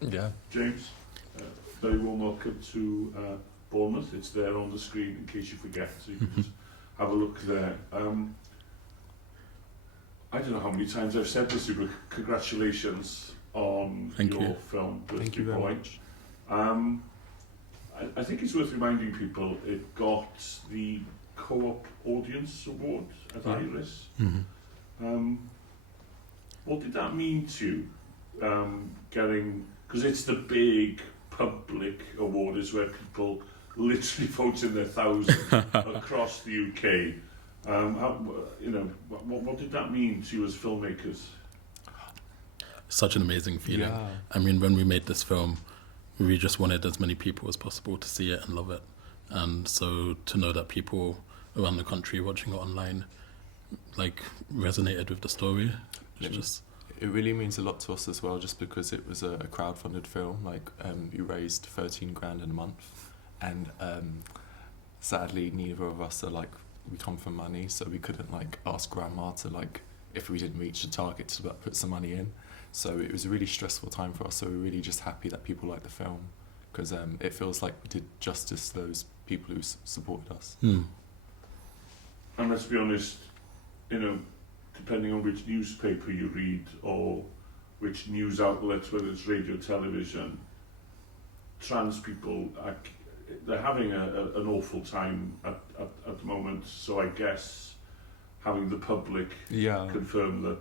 Yeah. James, very warm welcome to Bournemouth. It's there on the screen in case you forget, so you can just have a look there. I don't know how many times I've said this, but congratulations on your film. Thank you very much. I think it's worth reminding people it got the Co-op Audience Award at Iris. What did that mean to you, getting, because it's the big public award, is where people literally vote in their thousands across the UK. What did that mean to you as filmmakers? Such an amazing feeling. Yeah. I mean, when we made this film, we just wanted as many people as possible to see it and love it. And so to know that people around the country watching it online resonated with the story, it really means a lot to us as well, just because it was a crowdfunded film. We raised 13 grand in a month, and sadly neither of us are we come from money, so we couldn't ask grandma to if we didn't reach the target to put some money in. So it was a really stressful time for us, so we're really just happy that people like the film, because it feels like we did justice to those people who supported us. And let's be honest, depending on which newspaper you read or which news outlets, whether it's radio, television, trans people, they're having an awful time at the moment. So I guess having the public confirm that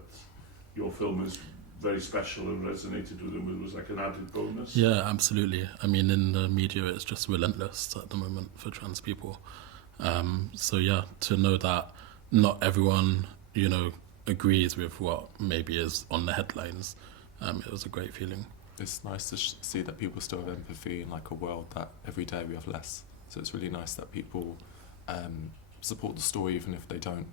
your film is very special and resonated with them was like an added bonus. Yeah, absolutely. I mean, in the media, it's just relentless at the moment for trans people. So yeah, to know that not everyone, agrees with what maybe is on the headlines, it was a great feeling. It's nice to see that people still have empathy in a world that every day we have less. So it's really nice that people support the story, even if they don't,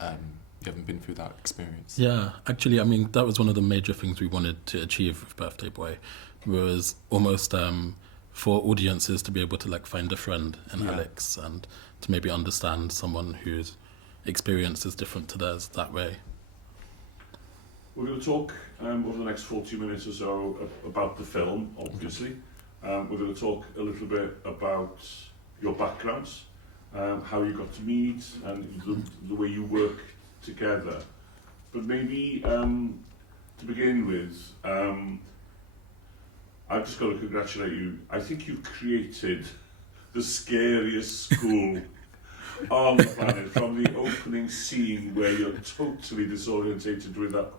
you haven't been through that experience. Yeah, actually, I mean, that was one of the major things we wanted to achieve with Birthday Boy, was almost for audiences to be able to find a friend in Alex, and to maybe understand someone whose experience is different to theirs that way. We're going to talk over the next 40 minutes or so about the film, obviously. We're going to talk a little bit about your backgrounds, how you got to meet, and the way you work together. But maybe to begin with, I've just got to congratulate you. I think you've created the scariest school on the planet, from the opening scene where you're totally disorientated with that.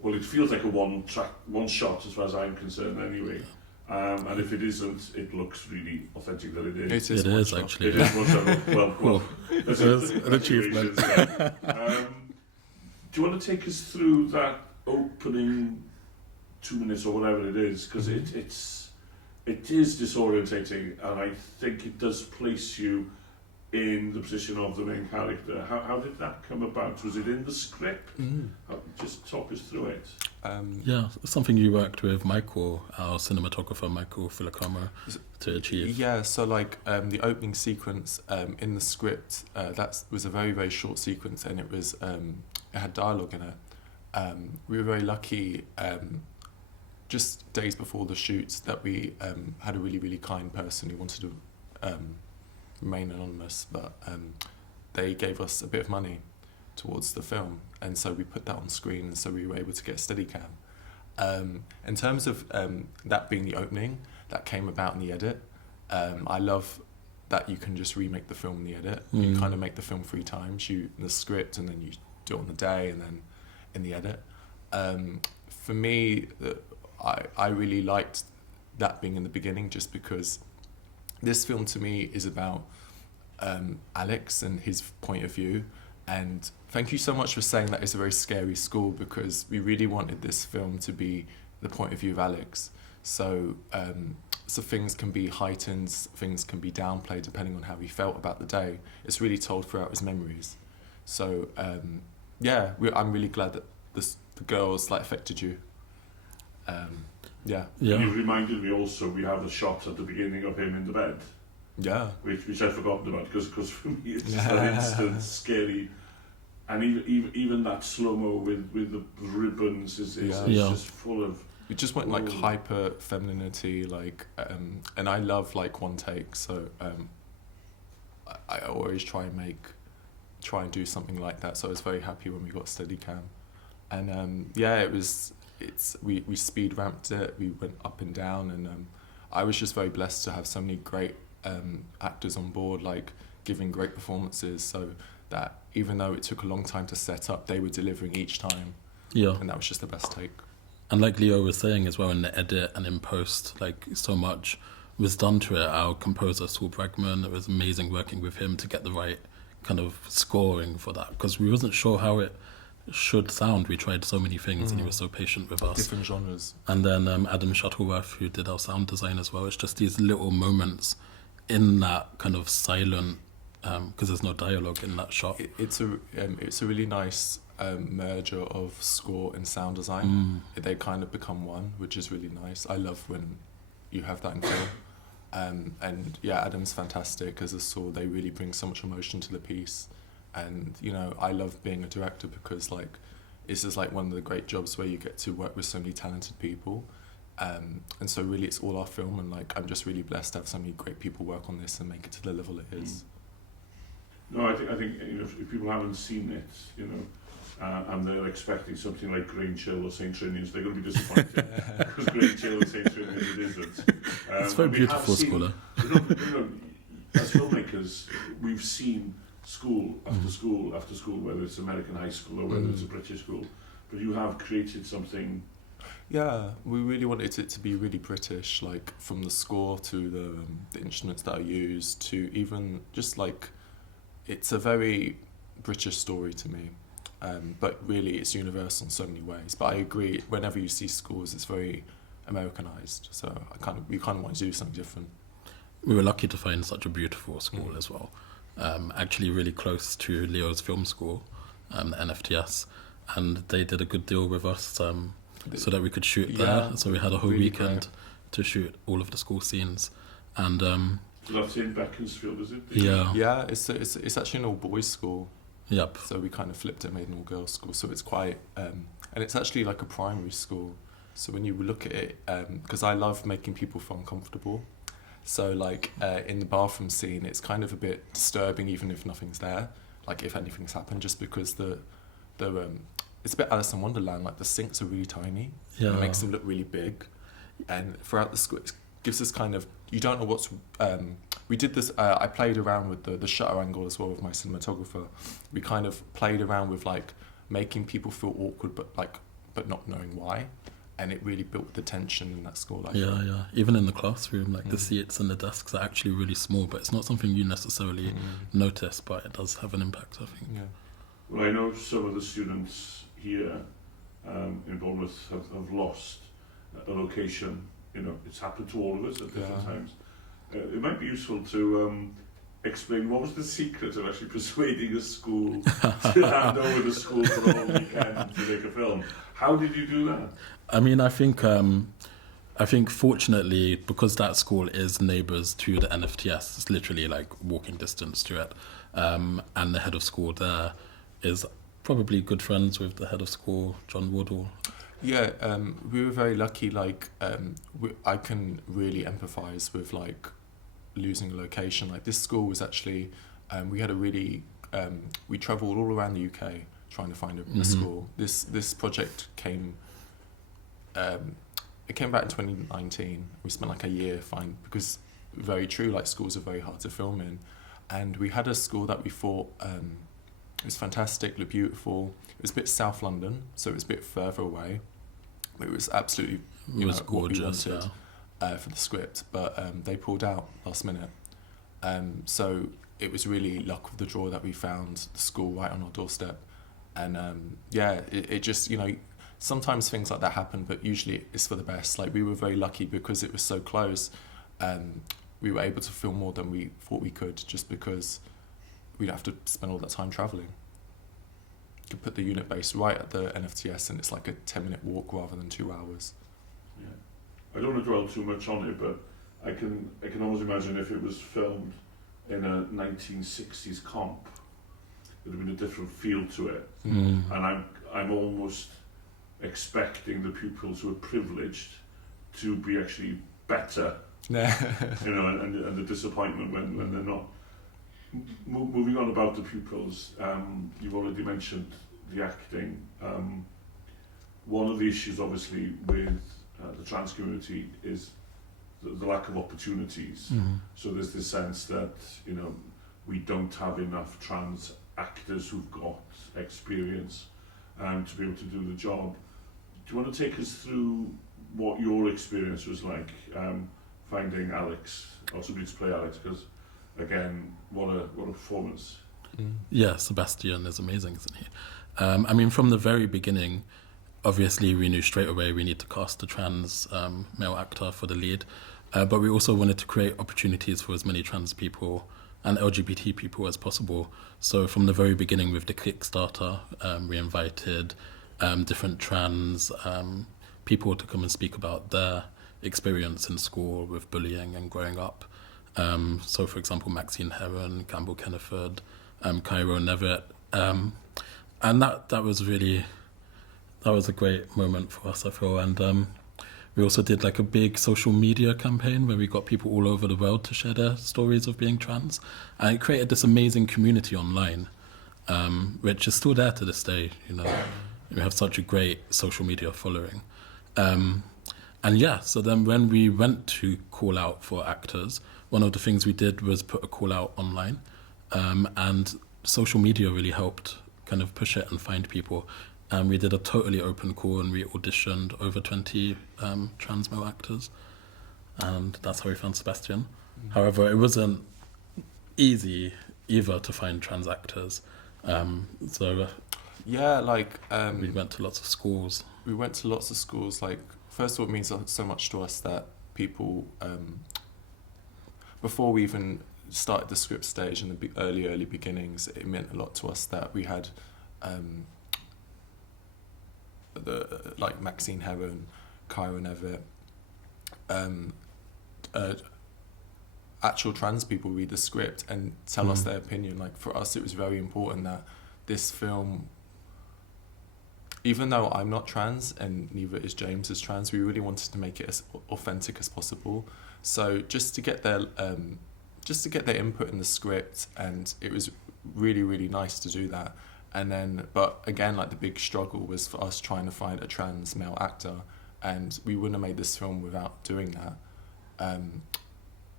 Well, it feels like a one shot as far as I'm concerned anyway. And if it isn't, it looks really authentic that it is. It is actually. It is one shot. Well, that's an achievement. Do you want to take us through that opening 2 minutes or whatever it is? Because it is disorientating, and I think it does place you in the position of the main character. How did that come about? Was it in the script? Just talk us through it. Yeah, something you worked with Michael, our cinematographer, Michael Filacama, to achieve. Yeah, so the opening sequence in the script, that was a very, very short sequence, and it was it had dialogue in it. We were very lucky, just days before the shoots, that we had a really, really kind person who wanted to remain anonymous, but they gave us a bit of money towards the film, and so we put that on screen, and so we were able to get a Steadicam. In terms of that being the opening, that came about in the edit. I love that you can just remake the film in the edit. You kind of make the film 3 times, shoot the script, and then you do it on the day, and then in the edit. For me, I really liked that being in the beginning, just because this film to me is about Alex and his point of view. And thank you so much for saying that it's a very scary school, because we really wanted this film to be the point of view of Alex. So things can be heightened, things can be downplayed depending on how he felt about the day. It's really told throughout his memories. So I'm really glad that the girls affected you. You reminded me also, we have a shot at the beginning of him in the bed. Yeah. Which I've forgotten about, because for me it's just an instant scary. And even that slow-mo with the ribbons is just full of We just went like Ooh. hyper femininity, like, and I love like one take, so I always try and do something like that. So I was very happy when we got Steadicam, and we speed ramped it. We went up and down, and I was just very blessed to have so many great actors on board, like giving great performances. So that even though it took a long time to set up, they were delivering each time. Yeah. And that was just the best take. And like Leo was saying as well, in the edit and in post, like so much was done to it. Our composer, Saul Bregman, it was amazing working with him to get the right kind of scoring for that, because we wasn't sure how it should sound. We tried so many things and he was so patient with us. Different genres. And then Adam Shuttleworth, who did our sound design as well. It's just these little moments in that kind of silent, because there's no dialogue in that shot. It's a really nice merger of score and sound design. They kind of become one, which is really nice. I love when you have that in film. And yeah, Adam's fantastic as a Saw. They really bring so much emotion to the piece. And you know, I love being a director because like this is like one of the great jobs where you get to work with so many talented people. And so really it's all our film, and like I'm just really blessed to have so many great people work on this and make it to the level it is. No, I think you know, if people haven't seen it, you know, and they're expecting something like Grange Hill or St Trinian's, they're going to be disappointed because Grange Hill or St Trinian's it isn't. It's very beautiful school. You know, as filmmakers, we've seen school after school after school, whether it's American high school or whether it's a British school, but you have created something. Yeah, we really wanted it to be really British, like from the score to the instruments that are used to even just like, it's a very British story to me, but really it's universal in so many ways. But I agree, whenever you see schools, it's very Americanized. So we kind of want to do something different. We were lucky to find such a beautiful school as well. Actually really close to Leo's film school, the NFTS, and they did a good deal with us so that we could shoot there. So we had a whole really weekend to shoot all of the school scenes. And So that's in Beaconsfield, is it? Yeah, it's actually an all boys school. Yep. So we kind of flipped it, made an all girls school. So it's quite, and it's actually like a primary school. So when you look at it, because I love making people feel uncomfortable. So like in the bathroom scene, it's kind of a bit disturbing, even if nothing's there. Like if anything's happened, just because it's a bit Alice in Wonderland. Like the sinks are really tiny. Yeah. It makes them look really big, and throughout the school, it gives this kind of, you don't know what's. We did this. I played around with the shutter angle as well with my cinematographer. We kind of played around with like making people feel awkward, but not knowing why. And it really built the tension in that school. Yeah. Even in the classroom, like the seats and the desks are actually really small, but it's not something you necessarily notice, but it does have an impact, I think. Yeah. Well, I know some of the students here in Bournemouth have lost a location. You know, it's happened to all of us at different times. It might be useful to explain what was the secret of actually persuading a school to hand over the school for a whole weekend to make a film. How did you do that? I mean, I think fortunately, because that school is neighbours to the NFTS, it's literally like walking distance to it, and the head of school there is probably good friends with the head of school, John Woodall. Yeah, we were very lucky. Like, I can really empathise with like losing a location. Like this school was actually, we had a really, we travelled all around the UK trying to find a school. This project came. It came back in 2019. We spent like a year because very true, like schools are very hard to film in, and we had a school that we thought it was fantastic, looked beautiful. It was a bit South London, so it was a bit further away. It was absolutely Gorgeous, what we wanted, for the script, but they pulled out last minute. So it was really luck of the draw that we found the school right on our doorstep, and it just, you know, sometimes things like that happen, but usually it's for the best. Like we were very lucky because it was so close. We were able to film more than we thought we could, just because we'd have to spend all that time travelling. You could put the unit base right at the NFTS and it's like a 10-minute walk rather than 2 hours. Yeah. I don't want to dwell too much on it, but I can almost imagine if it was filmed in a 1960s comp, it would have been a different feel to it. And I'm almost expecting the pupils who are privileged to be actually better, Yeah. you know, and the disappointment when they're not. Moving on about the pupils, you've already mentioned the acting. One of the issues, obviously, with the trans community is the lack of opportunities. So there's this sense that, you know, we don't have enough trans actors who've got experience to be able to do the job. Do you want to take us through what your experience was like finding Alex, or somebody to play Alex? Because again, what a performance. Yeah, Sebastian is amazing, isn't he? I mean, from the very beginning, obviously we knew straight away we need to cast a trans male actor for the lead, but we also wanted to create opportunities for as many trans people and LGBT people as possible. So from the very beginning with the Kickstarter, we invited different trans people to come and speak about their experience in school with bullying and growing up. So for example, Maxine Heron, Campbell Kenneford, Cairo Nevitt, and that was a great moment for us, I feel. And we also did like a big social media campaign where we got people all over the world to share their stories of being trans, and it created this amazing community online, which is still there to this day. You know, we have such a great social media following. And yeah, so then when we went to call out for actors, one of the things we did was put a call out online, and social media really helped kind of push it and find people. And we did a totally open call and we auditioned over 20 trans male actors, and that's how we found Sebastian. However, it wasn't easy either to find trans actors. Yeah, like we went to lots of schools. Like, first of all, it means so much to us that people, before we even started the script stage in the early beginnings, it meant a lot to us that we had like Maxine Heron, Cairo Nevitt, actual trans people read the script and tell us their opinion. Like, for us, it was very important that this film, even though I'm not trans and neither is James is trans, we really wanted to make it as authentic as possible. So just to get their input in the script, and it was really, really nice to do that. And then, but again, like, the big struggle was for us trying to find a trans male actor, and we wouldn't have made this film without doing that.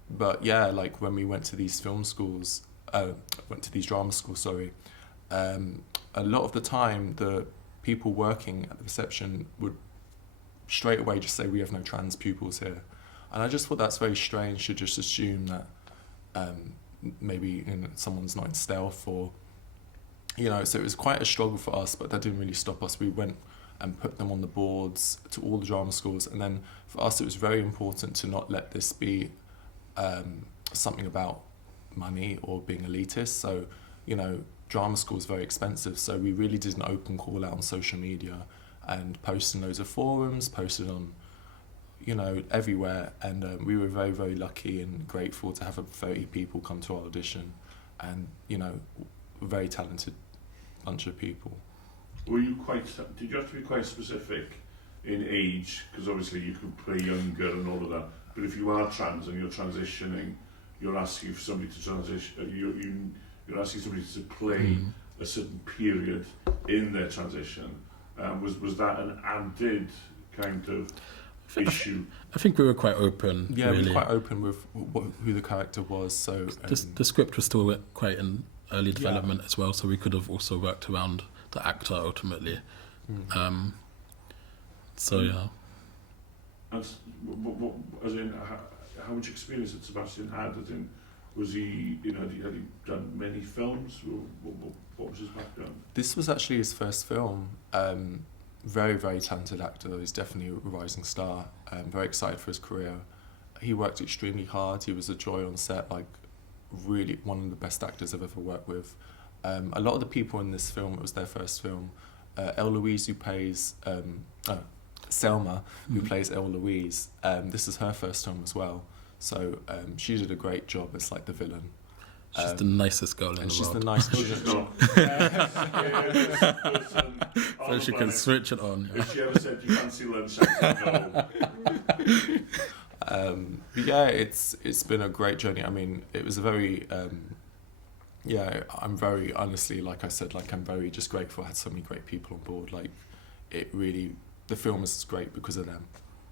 But yeah, like, when we went to these drama schools, a lot of the time the people working at the reception would straight away just say, we have no trans pupils here. And I just thought that's very strange to just assume that maybe someone's not in stealth, or, you know, so it was quite a struggle for us, but that didn't really stop us. We went and put them on the boards to all the drama schools, and then for us it was very important to not let this be something about money or being elitist. So, you know, drama school is very expensive, so we really did an open call out on social media and posted in loads of forums, posted on, you know, everywhere, and we were very, very lucky and grateful to have 30 people come to our audition, and, you know, a very talented bunch of people. Did you have to be quite specific in age? Because obviously you could play younger and all of that, but if you are trans and you're transitioning, you're asking for somebody to transition, you're asking somebody to play a certain period in their transition. Was that an added kind of issue? I think we were quite open. Yeah, really. we were quite open with who the character was. So the script was still quite in early development as well, so we could have also worked around the actor ultimately. So yeah. As in, how much experience had Sebastian had? As in, was he, you know, had he done many films? What was his background? This was actually his first film. Very, very talented actor. He's definitely a rising star. Very excited for his career. He worked extremely hard. He was a joy on set, like, really one of the best actors I've ever worked with. A lot of the people in this film, it was their first film. Eloise, who plays Selma, who plays Eloise, this is her first film as well. So she did a great job as, like, the villain. She's the nicest girl in and the she's world. the nice. No, she's not. So she can switch it on. Yeah. If she ever said you fancy lunch, I'd say no. But yeah, it's been a great journey. I mean, it was a very I'm very honestly, like I said, like I'm very just grateful I had so many great people on board. Like it really, the film is great because of them.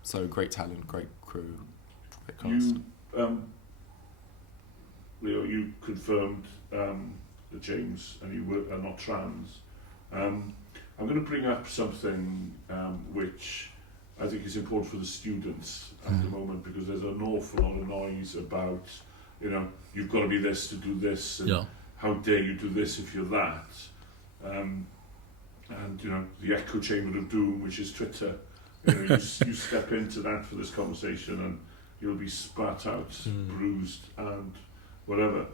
So great talent, great crew, great cast. You, Leo, you confirmed that James and you are not trans. I'm going to bring up something which I think is important for the students at the moment, because there's an awful lot of noise about, you know, you've got to be this to do this, and how dare you do this if you're that. And, you know, the echo chamber of doom, which is Twitter. You know, you step into that for this conversation and you'll be spat out, bruised and whatever.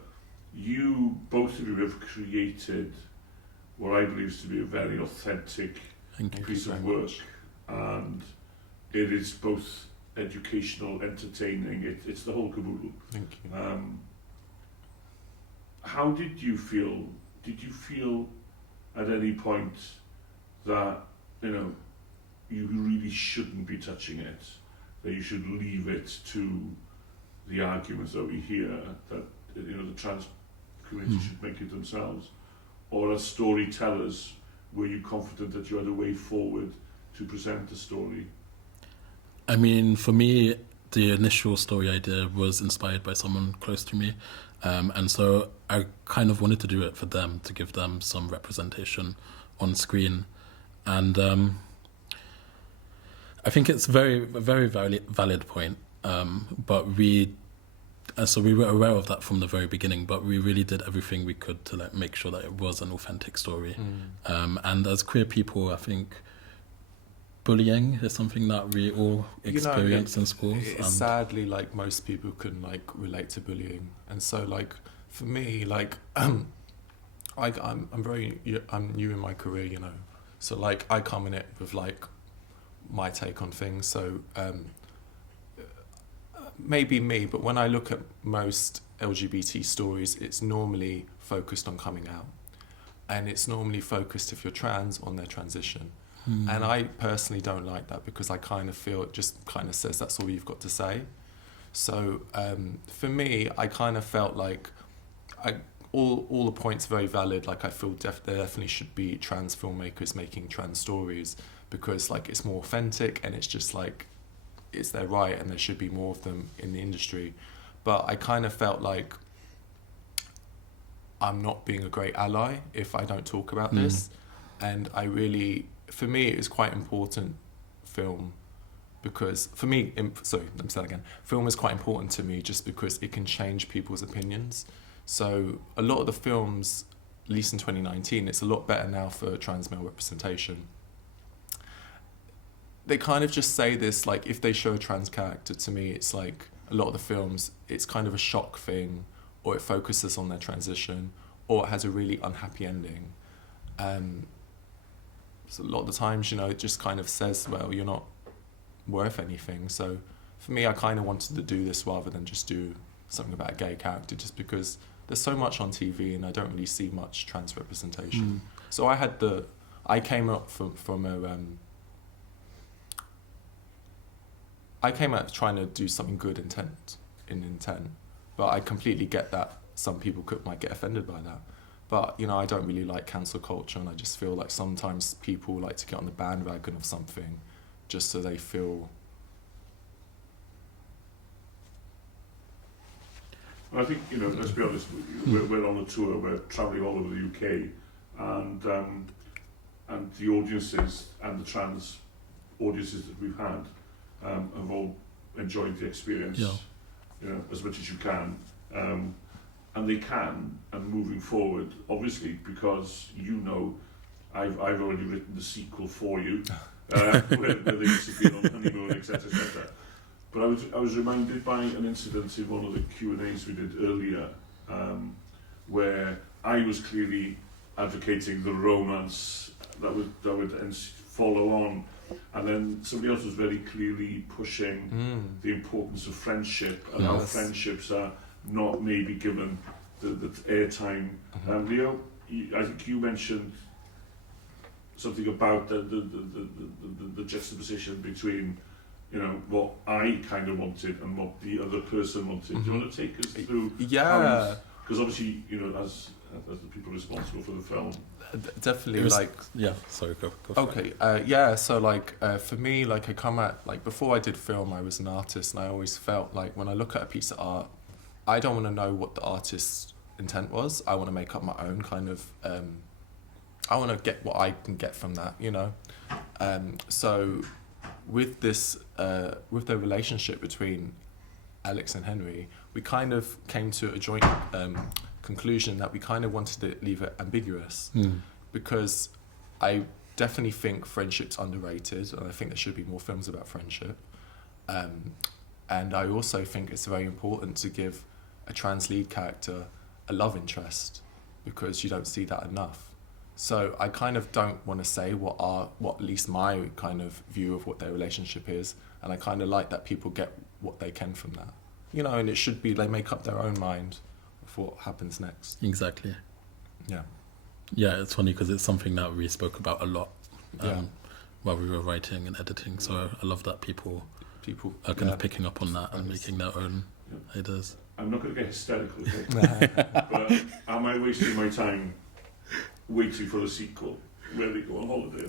You, both of you, have created what I believe is to be a very authentic piece of work, and it is both educational, entertaining, it's the whole caboodle. Thank you. How did you feel? Did you feel at any point that, you know, you really shouldn't be touching it, that you should leave it to the arguments that we hear, that, you know, the trans community should make it themselves? Or as storytellers, were you confident that you had a way forward to present the story? I mean, for me, the initial story idea was inspired by someone close to me. And so I kind of wanted to do it for them, to give them some representation on screen. And I think it's a very valid point. But so we were aware of that from the very beginning, but we really did everything we could to like make sure that it was an authentic story. And as queer people, I think bullying is something that we all experience in schools. It's sadly, like, most people can like relate to bullying, and so like for me, like I'm new in my career, you know, so like I come in it with like my take on things. So maybe me, but when I look at most LGBT stories, it's normally focused on coming out, and it's normally focused, if you're trans, on their transition. And I personally don't like that, because I kind of feel it just kind of says that's all you've got to say. So for me, I kind of felt like all the points are very valid. Like I feel there definitely should be trans filmmakers making trans stories, because like it's more authentic, and it's just like it's their right, and there should be more of them in the industry. But I kind of felt like I'm not being a great ally if I don't talk about this. And I really, for me, it was quite important, film, because for me, sorry, let me say that again. Film is quite important to me just because it can change people's opinions. So a lot of the films, at least in 2019, it's a lot better now for trans male representation. They kind of just say this, like if they show a trans character, to me, it's like a lot of the films, it's kind of a shock thing, or it focuses on their transition, or it has a really unhappy ending. So a lot of the times, you know, it just kind of says, well, you're not worth anything. So for me, I kind of wanted to do this rather than just do something about a gay character, just because there's so much on TV and I don't really see much trans representation. So I came up from a, I came out trying to do something good in intent, but I completely get that some people might get offended by that. But, you know, I don't really like cancel culture, and I just feel like sometimes people like to get on the bandwagon of something just so they feel... Well, I think, you know, let's be honest, we're on a tour, we're travelling all over the UK, and the audiences and the trans audiences that we've had have all enjoyed the experience, you know, as much as you can. And they can, and moving forward, obviously, because, you know, I've already written the sequel for you, where they disappear on honeymoon, etc., etc. But I was reminded by an incident in one of the Q&As we did earlier, where I was clearly advocating the romance that would follow on, and then somebody else was very clearly pushing the importance of friendship, and how friendships are not maybe given the airtime. Leo, I think you mentioned something about the juxtaposition between, you know, what I kind of wanted and what the other person wanted. Do you want to take us through? Yeah. Because obviously, you know, as the people responsible for the film. Definitely, yeah. Sorry, go. For okay, yeah. So like for me, like I come at like before I did film, I was an artist, and I always felt like when I look at a piece of art, I don't want to know what the artist's intent was. I want to make up my own kind of. I want to get what I can get from that, you know. So with this, with the relationship between Alex and Henry, we kind of came to a joint conclusion that we kind of wanted to leave it ambiguous, because I definitely think friendship's underrated, and I think there should be more films about friendship. And I also think it's very important to give a trans lead character a love interest, because you don't see that enough. So I kind of don't want to say what at least my kind of view of what their relationship is, and I kind of like that people get what they can from that, you know, and it should be they make up their own mind of what happens next. Exactly. Yeah. Yeah, it's funny because it's something that we spoke about a lot while we were writing and editing. So I love that people are kind of picking up on that and making their own ideas. I'm not going to get hysterical, okay? But am I wasting my time waiting for a sequel where they go on holiday?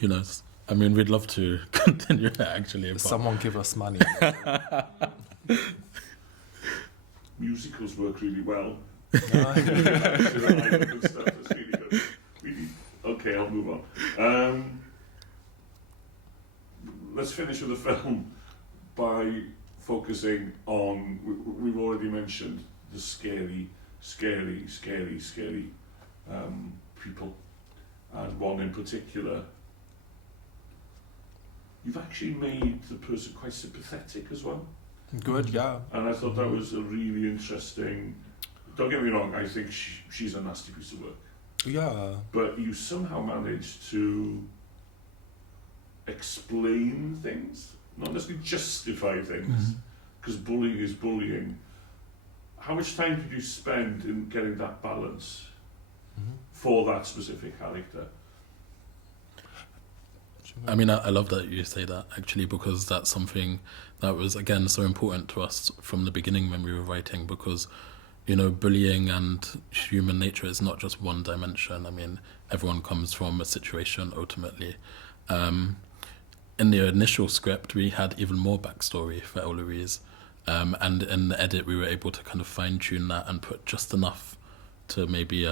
Who knows? I mean, we'd love to continue it, actually. But Someone give us money. Musicals work really well. Okay, I'll move on. Let's finish with the film by focusing on, we've already mentioned the scary people, and one in particular. You've actually made the person quite sympathetic as well. Good, yeah. And I thought that was a really interesting. Don't get me wrong, I think she's a nasty piece of work. Yeah. But you somehow managed to explain things, not necessarily justify things, because bullying is bullying. How much time did you spend in getting that balance for that specific character? I mean, I love that you say that, actually, because that's something that was, again, so important to us from the beginning when we were writing, because, you know, bullying and human nature is not just one dimension. I mean, everyone comes from a situation, ultimately. In the initial script, we had even more backstory for Eloise, and in the edit, we were able to kind of fine-tune that and put just enough to maybe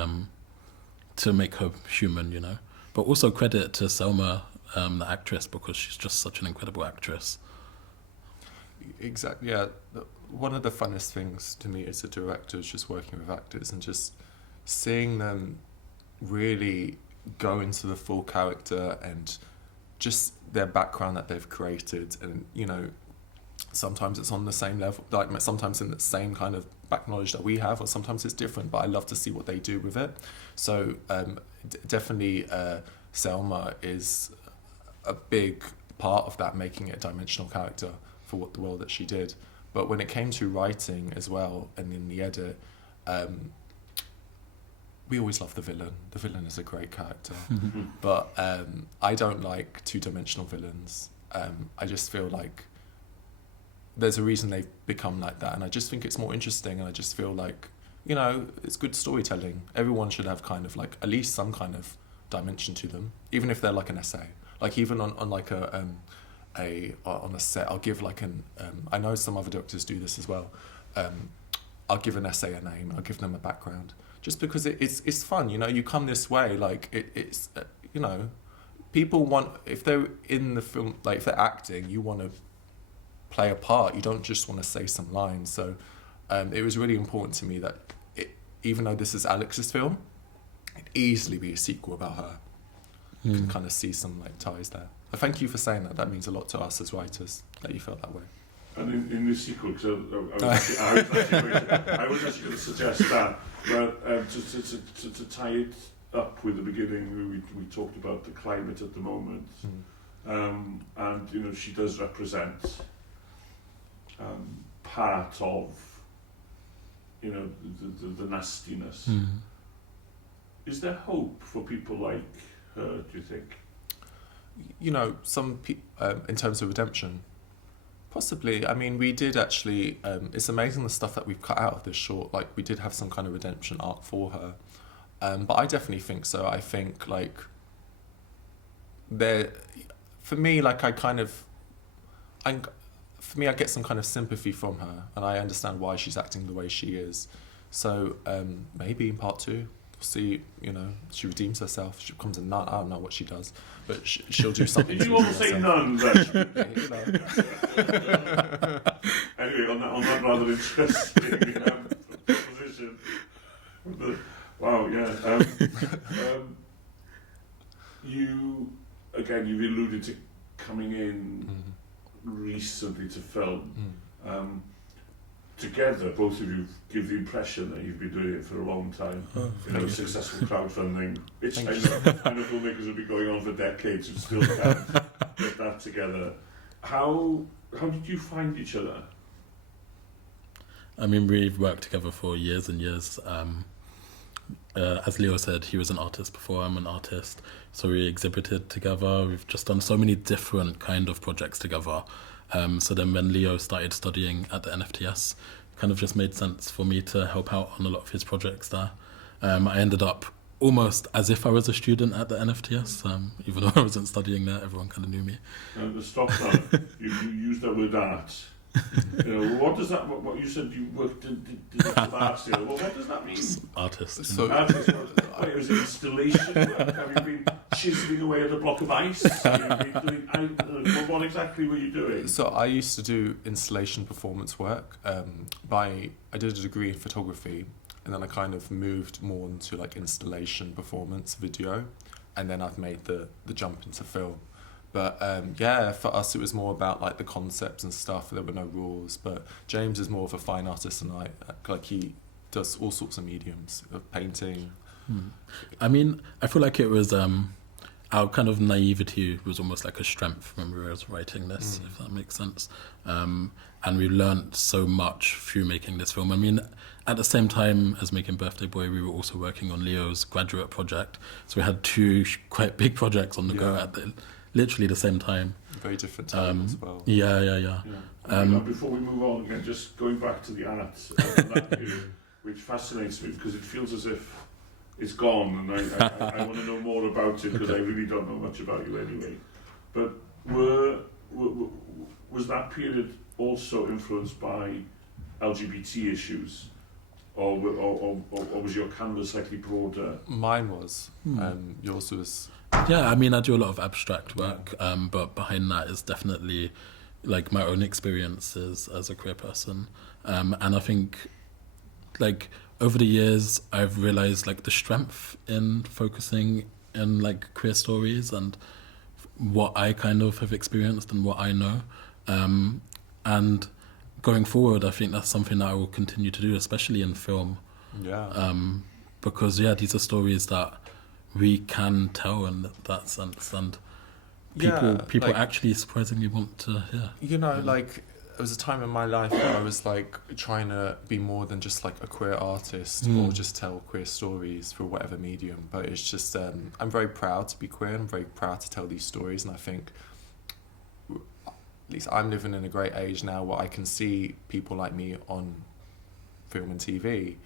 to make her human, you know. But also credit to Selma, the actress, because she's just such an incredible actress. Exactly. Yeah. One of the funnest things to me as a director is just working with actors and just seeing them really go into the full character and just their background that they've created. And, you know, sometimes it's on the same level, like sometimes in the same kind of back knowledge that we have, or sometimes it's different, but I love to see what they do with it. So definitely Selma is a big part of that, making it a dimensional character for what the role that she did. But when it came to writing as well, and in the edit, we always love the villain. The villain is a great character. But I don't like two-dimensional villains. I just feel like there's a reason they've become like that, and I just think it's more interesting, and I just feel like, you know, it's good storytelling. Everyone should have kind of like at least some kind of dimension to them, even if they're like an essay. Like even on like on a set, I'll give like an I know some other directors do this as well. I'll give an essay a name. I'll give them a background, just because it's fun. You know, you come this way, like it's you know, people want, if they're in the film, like if they're acting, you want to play a part. You don't just want to say some lines. So it was really important to me that even though this is Alex's film, it'd easily be a sequel about her. You can kind of see some like ties there. But thank you for saying that. That means a lot to us as writers, that you felt that way. And in this sequel, because I was actually going to suggest that, but to tie it up with the beginning, we talked about the climate at the moment, and you know, she does represent part of you know, the nastiness. Mm. Is there hope for people like her, do you think? You know, in terms of redemption, possibly. I mean, we did actually. It's amazing the stuff that we've cut out of this short. Like, we did have some kind of redemption arc for her, but I definitely think so. I think like for me, like I get some kind of sympathy from her, and I understand why she's acting the way she is. So maybe in part 2. See, you know, she redeems herself. She becomes a nun. I don't know what she does, but she'll do something. Did you to almost say redeem herself. none, Reg? You know. Anyway, on that rather interesting proposition. Wow, yeah. You've alluded to coming in recently to film. Together, both of you give the impression that you've been doing it for a long time. Successful crowdfunding, which I know filmmakers will be going on for decades and still can't get that together. How did you find each other? I mean, we've worked together for years and years. As Leo said, he was an artist before I'm an artist, so we exhibited together. We've just done so many different kind of projects together. So then when Leo started studying at the NFTS, it kind of just made sense for me to help out on a lot of his projects there. I ended up almost as if I was a student at the NFTS, even though I wasn't studying there, everyone kind of knew me. Stop that. You used that word art. You know, what does that? What you said you worked in art here. Well, what does that mean? Artist. So, Artist. It was installation work. Have you been chiseling away at a block of ice? Have you been doing? What exactly were you doing? So I used to do installation performance work. I did a degree in photography, and then I kind of moved more into like installation performance video, and then I've made the jump into film. But for us it was more about like the concepts and stuff. There were no rules. But James is more of a fine artist than he does all sorts of mediums of painting. I mean, I feel like it was our kind of naivety was almost like a strength when we were writing this, if that makes sense. And we learnt so much through making this film. I mean, at the same time as making Birthday Boy, we were also working on Leo's graduate project. So we had 2 quite big projects on the go at literally the same time. Very different time as well. Yeah. Before we move on again, just going back to the art, which fascinates me because it feels as if it's gone, and I want to know more about it because I really don't know much about you anyway. But was that period also influenced by LGBT issues, or was your canvas slightly broader? Mine was. Yours was. Yeah, I mean, I do a lot of abstract work, but behind that is definitely like my own experiences as a queer person. And I think like over the years, I've realized like the strength in focusing in like queer stories and what I kind of have experienced and what I know. And going forward, I think that's something that I will continue to do, especially in film. Yeah. Because these are stories that we can tell in that sense, and people actually surprisingly want to hear. You know, like there was a time in my life where I was like trying to be more than just like a queer artist or just tell queer stories for whatever medium. But it's just I'm very proud to be queer. I'm very proud to tell these stories, and I think at least I'm living in a great age now where I can see people like me on film and TV.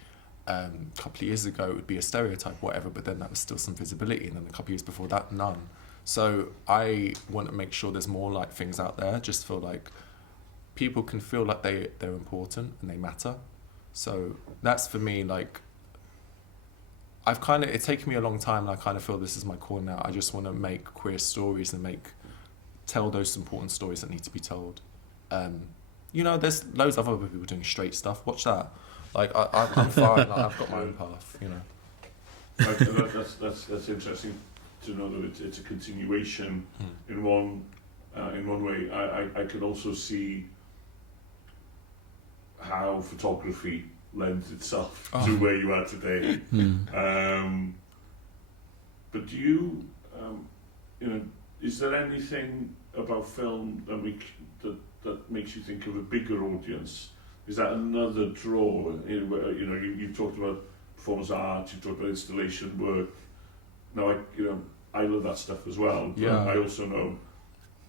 A couple of years ago it would be a stereotype, whatever, but then that was still some visibility, and then a couple of years before that, none. So I want to make sure there's more like things out there, just for like people can feel like they're important and they matter. So that's for me, like it's taken me a long time, and I kind of feel this is my core now. I just want to make queer stories and tell those important stories that need to be told. You know, there's loads of other people doing straight stuff. Watch that. Like I'm fine. Like, I've got my own path. You know. That's interesting to know that it's a continuation in one way. I can also see how photography lends itself to where you are today. But do you, is there anything about film that makes you think of a bigger audience is that another draw? You've talked about performance art, you've talked about installation work. Now, I love that stuff as well. But Yeah. I also know,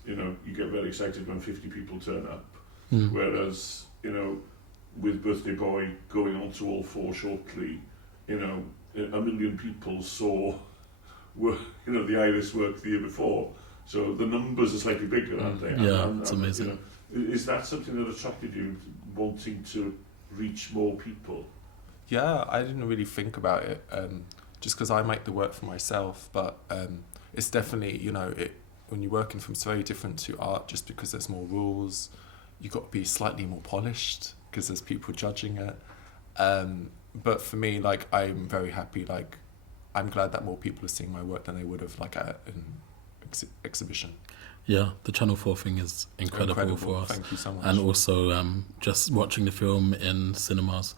you get very excited when 50 people turn up. Whereas, with Birthday Boy going on to all four shortly, 1 million people saw the Iris work the year before. So the numbers are slightly bigger, aren't they? Yeah, it's amazing. Is that something that attracted you, wanting to reach more people? Yeah, I didn't really think about it, just because I make the work for myself, but it's definitely, when you're working from, it's very different to art, just because there's more rules. You've got to be slightly more polished because there's people judging it. But for me, like, I'm very happy, like, I'm glad that more people are seeing my work than they would have, like, at an exhibition. Yeah, the Channel 4 thing is incredible for us. Thank you so much. And also just watching the film in cinemas,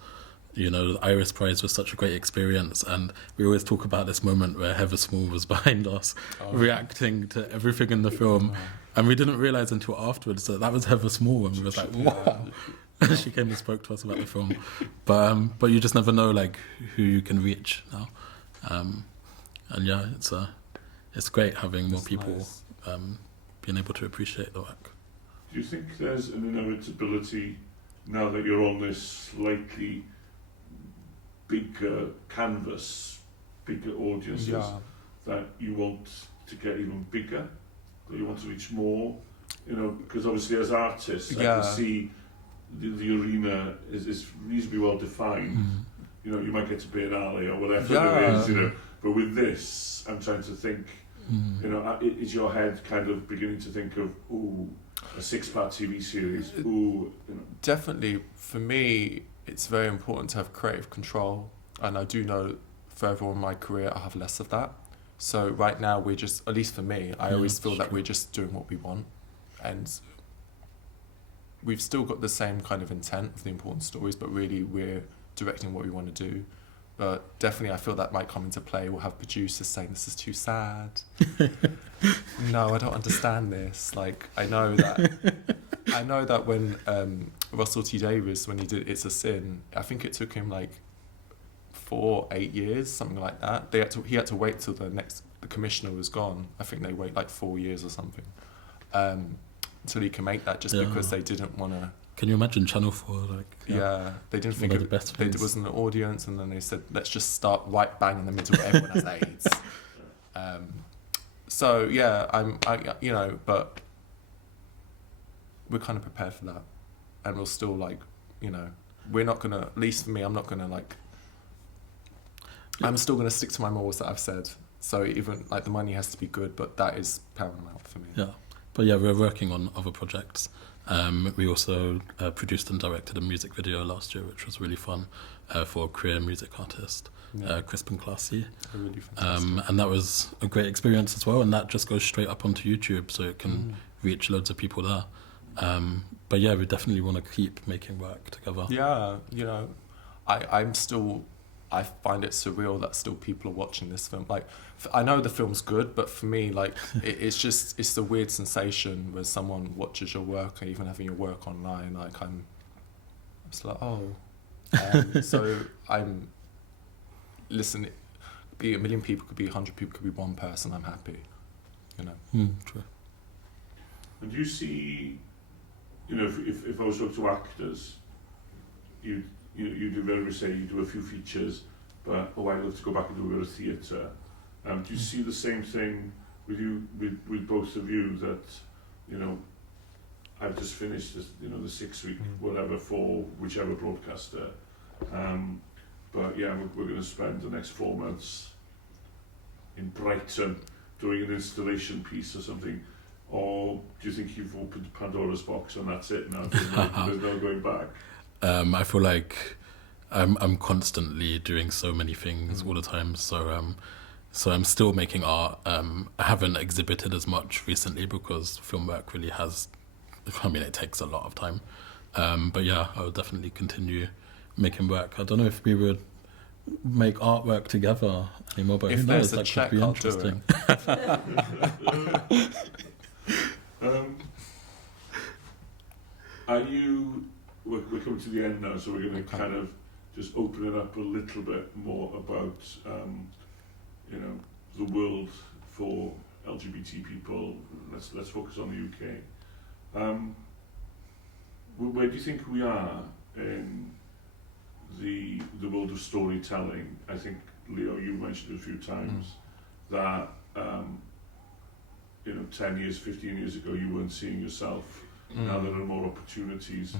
the Iris Prize was such a great experience, and we always talk about this moment where Heather Small was behind us, reacting to everything in the film, and we didn't realise until afterwards that was Heather Small, and we was like, wow. She came and spoke to us about the film, but you just never know, like, who you can reach now, and yeah, it's great having more people nice. being able to appreciate the work. Do you think there's an inevitability, now that you're on this slightly bigger canvas, bigger audiences, that you want to get even bigger, that you want to reach more? Because obviously as artists, I can see the arena is reasonably well defined. You might get to Bear Alley or whatever it is, but with this, I'm trying to think, is your head kind of beginning to think of, a 6-part TV series? Definitely, for me, it's very important to have creative control, and I do know further on in my career I have less of that. So right now we're just, at least for me, I always feel that we're just doing what we want, and we've still got the same kind of intent of the important stories, but really we're directing what we want to do. But definitely I feel that might come into play. We'll have producers saying this is too sad. No, I don't understand this. Like, I know that when Russell T Davies, when he did It's a Sin, I think it took him like 8 years, something like that. He had to wait till the commissioner was gone. I think they wait like 4 years or something until he can make that, just because they didn't want to. Can you imagine Channel 4? They didn't think there wasn't an audience, and then they said, let's just start right bang in the middle where everyone has AIDS. So yeah, but we're kind of prepared for that, and we'll still we're not gonna. At least for me, I'm not gonna I'm still gonna stick to my morals that I've said. So even the money has to be good, but that is paramount for me. Yeah, but yeah, we're working on other projects. We also produced and directed a music video last year, which was really fun for a queer music artist, Crisp and Classy. Really fantastic. And that was a great experience as well, and that just goes straight up onto YouTube, so it can reach loads of people there. But yeah, we definitely want to keep making work together. Yeah, I find it surreal that still people are watching this film. Like, I know the film's good, but for me, it's the weird sensation when someone watches your work, or even having your work online. Like, it's like, so I'm listening. Be 1 million people, could be 100 people, could be one person. I'm happy, True. And do you see, if I was talking to actors, you do very say you do a few features, but I'd love to go back and do a bit of theatre. Do you see the same thing with both of you, that I've just finished this, the 6-week whatever for whichever broadcaster, but yeah, we're going to spend the next 4 months in Brighton doing an installation piece or something? Or do you think you've opened Pandora's box and that's it now? There's no going back? I feel like I'm constantly doing so many things all the time, so I'm still making art. I haven't exhibited as much recently because film work really it takes a lot of time. But yeah, I will definitely continue making work. I don't know if we would make artwork together anymore, but if who knows, there's a that check, could be I'll interesting. Are you we're coming to the end now, so we're going to Okay. kind of just open it up a little bit more about, you know, the world for LGBT people. Let's focus on the UK. Where do you think we are in the world of storytelling? I think, Leo, you mentioned a few times that, you know, 10 years, 15 years ago, you weren't seeing yourself. Now there are more opportunities.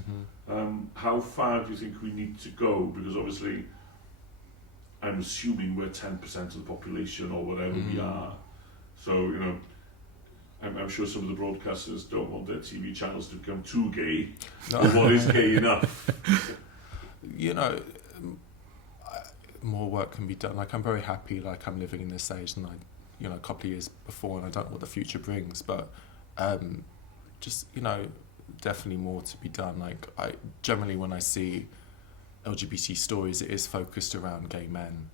How far do you think we need to go? Because obviously, I'm assuming we're 10% of the population or whatever we are. So, you know, I'm sure some of the broadcasters don't want their TV channels to become too gay. No. But what is gay enough? You know, more work can be done. Like, I'm very happy, like, I'm living in this age, and you know, a couple of years before, and I don't know what the future brings, but just, you know, definitely more to be done. Like, I generally, when I see LGBT stories, it is focused around gay men.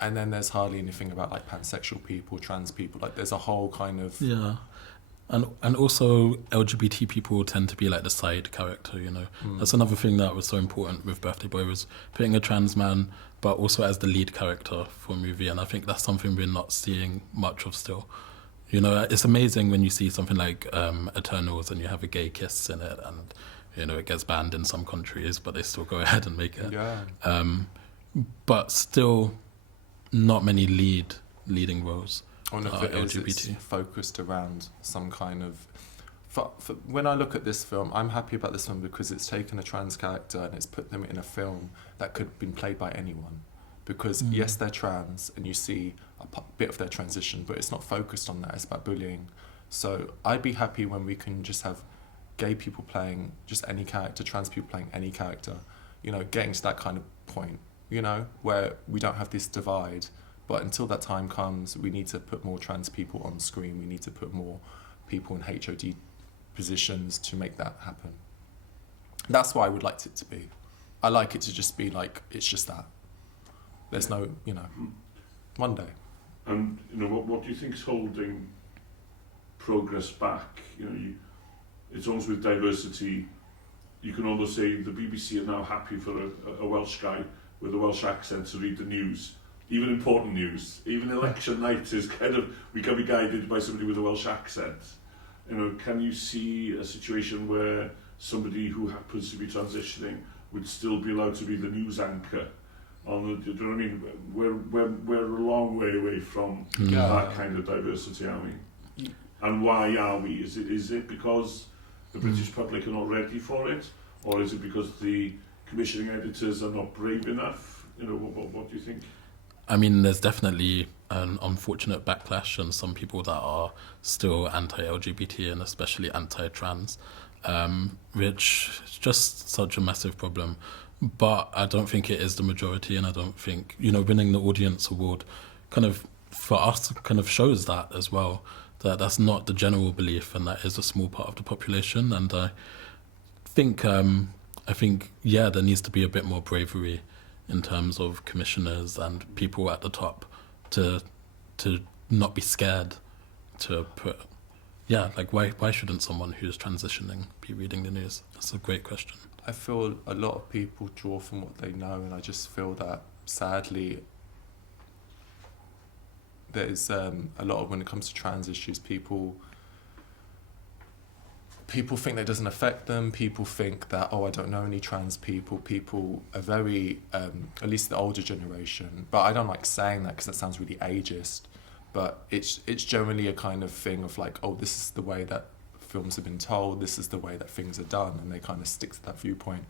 And then there's hardly anything about, like, pansexual people, trans people. Like, there's a whole kind of... Yeah. And also LGBT people tend to be like the side character, you know. That's another thing that was so important with Birthday Boy, was putting a trans man, but also as the lead character for a movie. And I think that's something we're not seeing much of still. You know, it's amazing when you see something like Eternals and you have a gay kiss in it, and, you know, it gets banned in some countries, but they still go ahead and make it. Yeah. But still, not many leading roles. Or if it is, it's focused around some kind of... when I look at this film, I'm happy about this one because it's taken a trans character and it's put them in a film that could have been played by anyone. Because, yes, they're trans, and you see a bit of their transition, but it's not focused on that. It's about bullying. So I'd be happy when we can just have gay people playing just any character, trans people playing any character, you know, getting to that kind of point, you know, where we don't have this divide. But until that time comes, we need to put more trans people on screen. We need to put more people in HOD positions to make that happen. That's what I would like it to be. I like it to just be like, it's just that. There's no, you know, one day. And, you know, what do you think is holding progress back? You know, it's almost with diversity, you can almost say the BBC are now happy for a Welsh guy with a Welsh accent to read the news. Even important news, even election night is kind of, we can be guided by somebody with a Welsh accent. You know, can you see a situation where somebody who happens to be transitioning would still be allowed to be the news anchor? Do you know what I mean? We're a long way away from that kind of diversity, are we? And why are we? Is it because the British public are not ready for it? Or is it because the commissioning editors are not brave enough? You know, what do you think? I mean, there's definitely an unfortunate backlash, and some people that are still anti-LGBT and especially anti-trans, which is just such a massive problem. But I don't think it is the majority, and I don't think, you know, winning the audience award kind of, for us, kind of shows that as well, that that's not the general belief, and that is a small part of the population. And I think, yeah, there needs to be a bit more bravery in terms of commissioners and people at the top to not be scared to put... Yeah, like, why shouldn't someone who's transitioning be reading the news? That's a great question. I feel a lot of people draw from what they know, and I just feel that, sadly, there's a lot of, when it comes to trans issues, people think that doesn't affect them. People think that, oh, I don't know any trans people. People are very, at least the older generation, but I don't like saying that because that sounds really ageist, but it's generally a kind of thing of like, oh, this is the way that films have been told, this is the way that things are done, and they kind of stick to that viewpoint.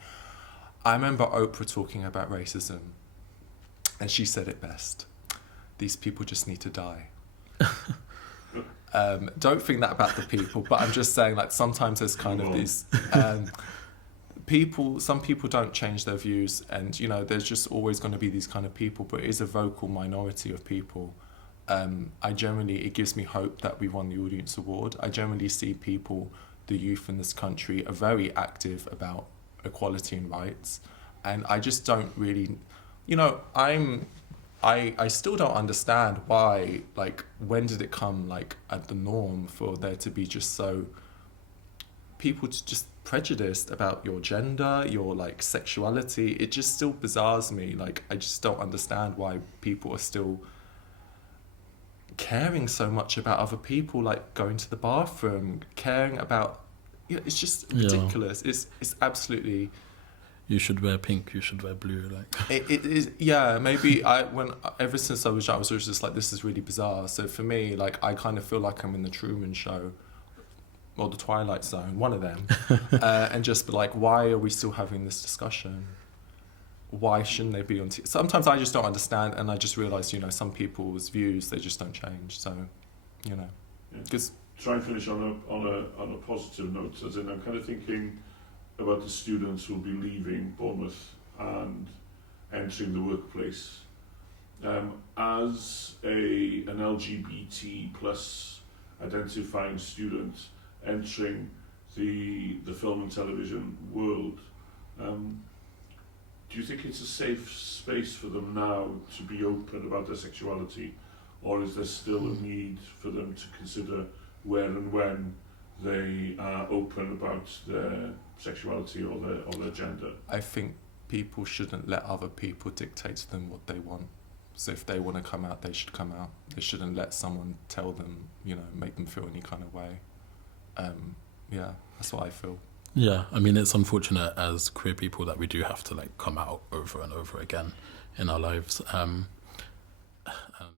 I remember Oprah talking about racism, and she said it best: these people just need to die. Don't think that about the people, but I'm just saying, like, sometimes there's kind of these some people don't change their views, and, you know, there's just always going to be these kind of people, but it is a vocal minority of people. It gives me hope that we won the Audience Award. I generally see people, the youth in this country, are very active about equality and rights, and I just don't really, you know, I still don't understand why, like, when did it come, like, at the norm for there to be just so, people to just prejudiced about your gender, your like sexuality. It just still bizarres me. Like, I just don't understand why people are still caring so much about other people, like going to the bathroom, caring about, it's just ridiculous. It's absolutely. You should wear pink, you should wear blue, like. It is, maybe ever since I was young, I was just like, this is really bizarre. So for me, like, I kind of feel like I'm in the Truman Show or the Twilight Zone, one of them, and just be like, why are we still having this discussion? Why shouldn't they be on TV? Sometimes I just don't understand, and I just realise, some people's views, they just don't change. So, because try and finish on a positive note, as in I'm kind of thinking about the students who will be leaving Bournemouth and entering the workplace. As an LGBT plus identifying student entering the film and television world, do you think it's a safe space for them now to be open about their sexuality, or is there still a need for them to consider where and when they are open about their sexuality or their gender? I think people shouldn't let other people dictate to them what they want. So if they want to come out, they should come out. They shouldn't let someone tell them, make them feel any kind of way. That's what I feel. Yeah, I mean, it's unfortunate as queer people that we do have to like come out over and over again in our lives.